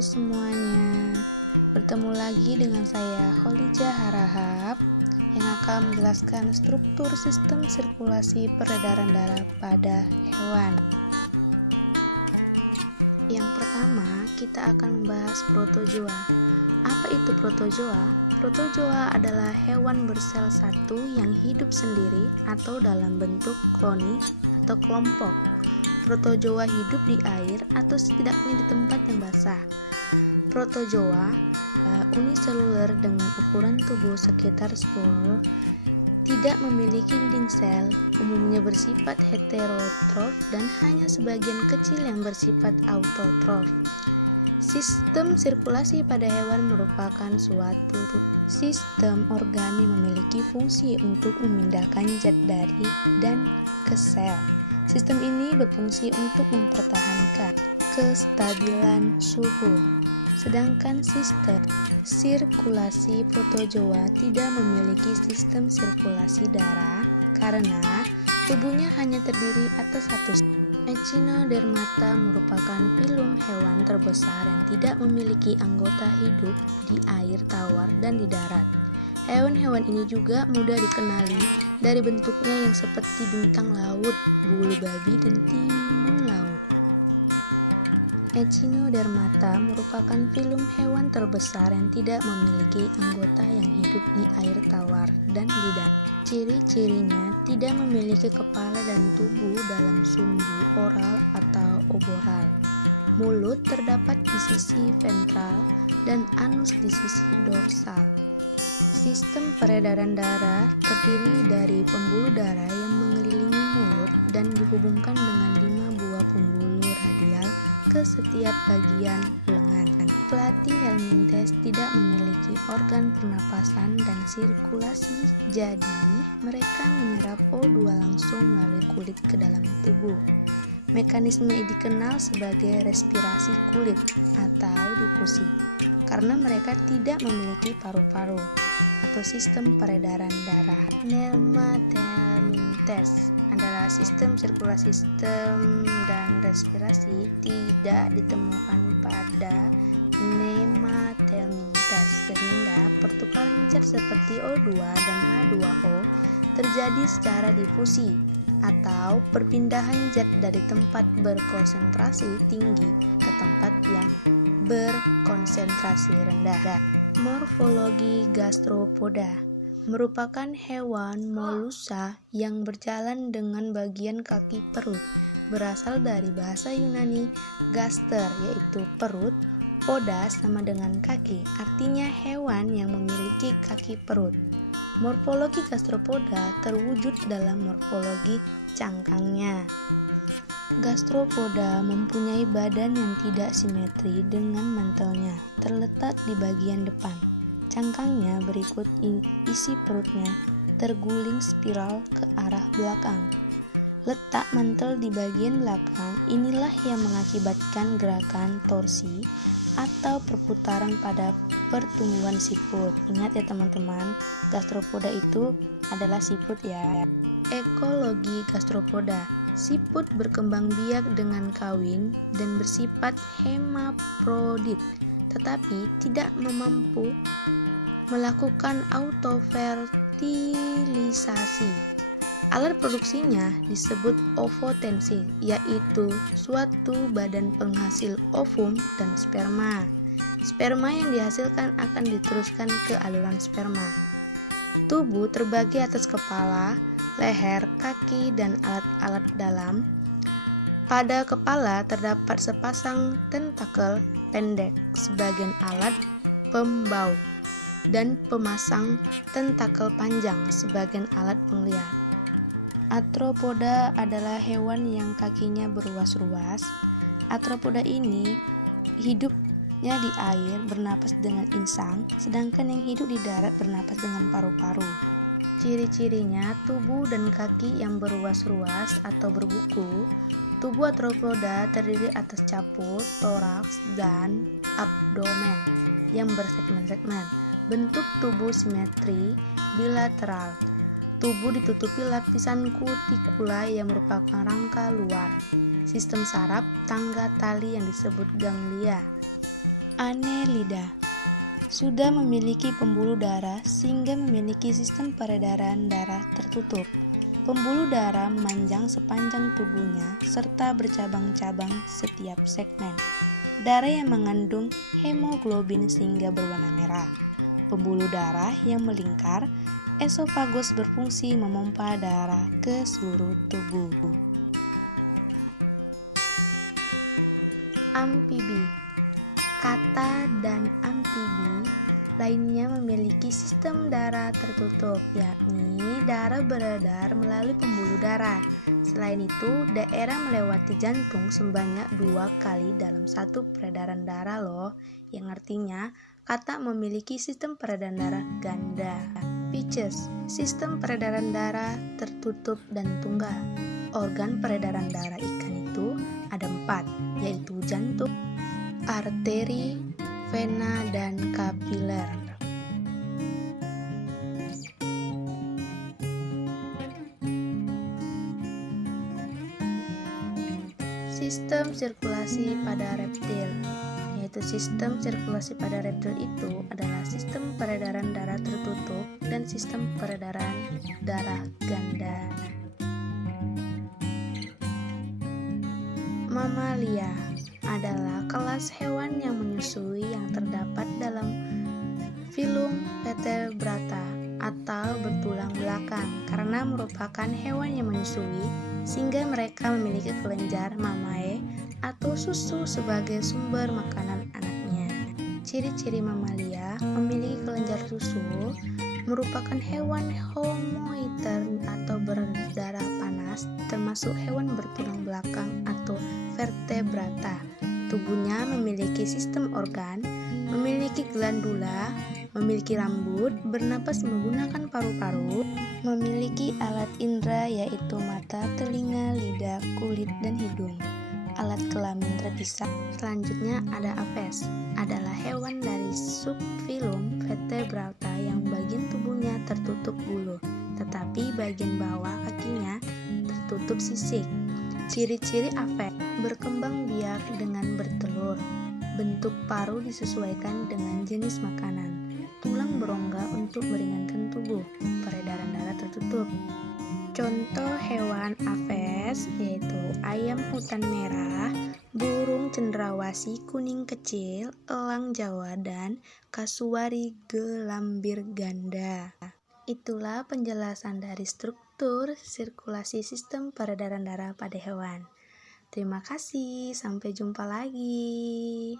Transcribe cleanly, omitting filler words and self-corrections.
Halo semuanya, bertemu lagi dengan saya Kholija Harahap yang akan menjelaskan struktur sistem sirkulasi peredaran darah pada hewan. Yang pertama, kita akan membahas protozoa. Apa itu protozoa? Protozoa adalah hewan bersel satu yang hidup sendiri atau dalam bentuk koloni atau kelompok. Protozoa hidup di air atau setidaknya di tempat yang basah. Protozoa uniseluler dengan ukuran tubuh sekitar 10, tidak memiliki dinding sel, umumnya bersifat heterotrof dan hanya sebagian kecil yang bersifat autotrof. Sistem sirkulasi pada hewan merupakan suatu sistem organi memiliki fungsi untuk memindahkan zat dari dan ke sel. Sistem ini berfungsi untuk mempertahankan kestabilan suhu. Sedangkan sistem sirkulasi protozoa tidak memiliki sistem sirkulasi darah karena tubuhnya hanya terdiri atas satu. Echinodermata merupakan filum hewan terbesar yang tidak memiliki anggota hidup di air tawar dan di darat. Hewan-hewan ini juga mudah dikenali dari bentuknya yang seperti bintang laut, bulu babi, dan timun laut. Echinodermata merupakan filum hewan terbesar yang tidak memiliki anggota yang hidup di air tawar dan di darat. Ciri-cirinya tidak memiliki kepala dan tubuh dalam sumbu oral atau oboral. Mulut terdapat di sisi ventral dan anus di sisi dorsal. Sistem peredaran darah terdiri dari pembuluh darah yang mengelilingi mulut dan dihubungkan dengan 5 buah pembuluh radial ke setiap bagian lengan. Platyhelminthes tidak memiliki organ pernapasan dan sirkulasi, jadi mereka menyerap O2 langsung melalui kulit ke dalam tubuh. Mekanisme ini dikenal sebagai respirasi kulit atau difusi, karena mereka tidak memiliki paru-paru atau sistem peredaran darah. Nemathelminthes adalah sistem sirkulasi sistem dan respirasi tidak ditemukan pada Nemathelminthes, sehingga pertukaran zat seperti O2 dan H2O terjadi secara difusi atau perpindahan zat dari tempat berkonsentrasi tinggi ke tempat yang berkonsentrasi rendah. Morfologi gastropoda merupakan hewan molusa yang berjalan dengan bagian kaki perut. Berasal dari bahasa Yunani gaster, yaitu perut, poda sama dengan kaki, artinya hewan yang memiliki kaki perut. Morfologi gastropoda terwujud dalam morfologi cangkangnya. Gastropoda mempunyai badan yang tidak simetri dengan mantelnya terletak di bagian depan. Cangkangnya berikut isi perutnya terguling spiral ke arah belakang. Letak mantel di bagian belakang inilah yang mengakibatkan gerakan torsi atau perputaran pada pertumbuhan siput. Ingat ya teman-teman, gastropoda itu adalah siput ya. Ekologi gastropoda. Siput berkembang biak dengan kawin dan bersifat hemaprodit, tetapi tidak mampu melakukan autofertilisasi. Alat produksinya disebut ovotensin, yaitu suatu badan penghasil ovum dan sperma. Sperma yang dihasilkan akan diteruskan ke aluran sperma. Tubuh terbagi atas kepala, leher, kaki, dan alat-alat dalam. Pada kepala terdapat sepasang tentakel pendek, sebagian alat pembau, dan pemasang tentakel panjang, sebagian alat penglihat. Arthropoda adalah hewan yang kakinya beruas-ruas. Arthropoda ini hidupnya di air bernapas dengan insang, sedangkan yang hidup di darat bernapas dengan paru-paru. Ciri-cirinya tubuh dan kaki yang beruas-ruas atau berbuku. Tubuh arthropoda terdiri atas caput, toraks, dan abdomen yang bersegmen-segmen. Bentuk tubuh simetri bilateral. Tubuh ditutupi lapisan kutikula yang merupakan rangka luar. Sistem saraf, tangga tali yang disebut ganglia. Annelida sudah memiliki pembuluh darah sehingga memiliki sistem peredaran darah tertutup. Pembuluh darah memanjang sepanjang tubuhnya serta bercabang-cabang setiap segmen. Darah yang mengandung hemoglobin sehingga berwarna merah. Pembuluh darah yang melingkar, esofagus berfungsi memompa darah ke seluruh tubuh. Amfibi. Kata dan amfibi lainnya memiliki sistem darah tertutup, yakni darah beredar melalui pembuluh darah. Selain itu, daerah melewati jantung sebanyak 2 kali dalam satu peredaran darah loh, yang artinya kata memiliki sistem peredaran darah ganda. Fishes, sistem peredaran darah tertutup dan tunggal. Organ peredaran darah ikan itu ada 4, yaitu jantung, arteri, vena, dan kapiler. Sistem sirkulasi pada reptil, yaitu sistem sirkulasi pada reptil itu adalah sistem peredaran darah tertutup dan sistem peredaran darah ganda. Mamalia adalah kelas hewan yang menyusui yang terdapat dalam filum Vertebrata atau bertulang belakang karena merupakan hewan yang menyusui sehingga mereka memiliki kelenjar mamae atau susu sebagai sumber makanan anaknya. Ciri-ciri mamalia memiliki kelenjar susu merupakan hewan homoiter atau berdarah panas, termasuk hewan bertulang belakang atau vertebrata. Tubuhnya memiliki sistem organ, memiliki glandula, memiliki rambut, bernapas menggunakan paru-paru, memiliki alat indera yaitu mata, telinga, lidah, kulit, dan hidung. Alat kelamin terpisah. Selanjutnya ada Aves, adalah hewan dari subfilum Vertebrata yang bagian tubuhnya tertutup bulu, tetapi bagian bawah kakinya tertutup sisik. Ciri-ciri Aves, berkembang biak dengan bertelur. Bentuk paru disesuaikan dengan jenis makanan. Tulang berongga untuk meringankan tubuh. Peredaran darah tertutup. Contoh hewan Aves yaitu ayam hutan merah, burung cendrawasih kuning kecil, elang Jawa, dan kasuari gelambir ganda. Itulah penjelasan dari struktur sirkulasi sistem peredaran darah pada hewan. Terima kasih, sampai jumpa lagi.